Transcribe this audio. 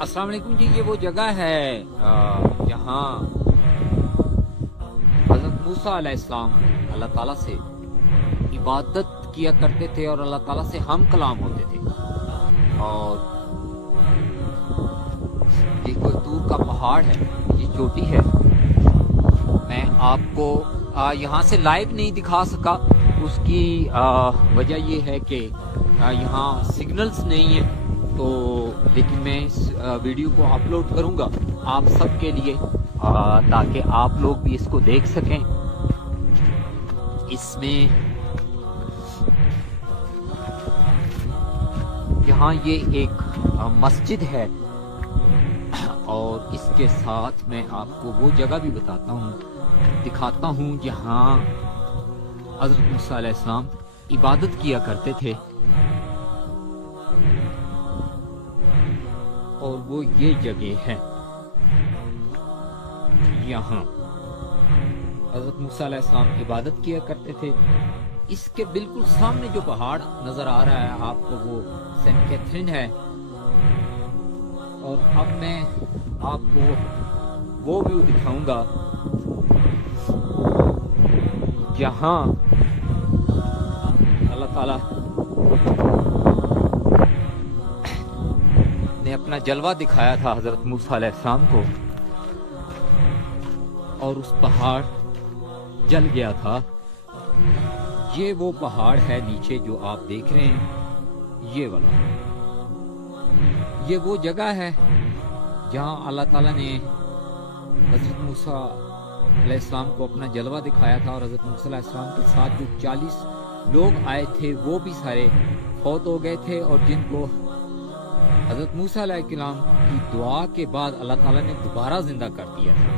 अस्सलाम वालेकुम जी। ये वो जगह है जहाँ हज़रत मूसा अलैहिस्सलाम अल्लाह ताला से इबादत किया करते थे और अल्लाह ताला से हम कलाम होते थे। और ये कोई दूर का पहाड़ है, ये चोटी है। मैं आपको यहाँ से लाइव नहीं दिखा सका। उसकी वजह ये है कि यहाँ सिग्नल्स नहीं है, तो लेकिन मैं इस वीडियो को अपलोड करूँगा आप सब के लिए, ताकि आप लोग भी इसको देख सकें। इसमें यहाँ ये एक मस्जिद है और इसके साथ मैं आपको वो जगह भी बताता हूँ, दिखाता हूँ जहाँ हज़रत मूसा अलैहिस्सलाम इबादत किया करते थे। और वो ये जगह है, यहाँ हज़रत मूसा अलैहिस्सलाम इबादत किया करते थे। इसके बिल्कुल सामने जो पहाड़ नज़र आ रहा है आपको, वो सेंट कैथरीन है। और अब मैं आपको वो व्यू दिखाऊंगा जहाँ अल्लाह ताला ने अपना जलवा दिखाया था हज़रत मूसा अलैहिस्सलाम को, और उस पहाड़ जल गया था। ये वो पहाड़ है नीचे जो आप देख रहे हैं, ये वाला। ये वो जगह है जहाँ अल्लाह ताला ने हज़रत मूसा अलैहिस्सलाम को अपना जलवा दिखाया था। और हज़रत मूसा अलैहिस्सलाम के साथ जो 40 लोग आए थे वो भी सारे फौत हो गए थे, और जिनको हज़रत मूसा अलैहिस्सलाम की दुआ के बाद अल्लाह ताला ने दोबारा जिंदा कर दिया था।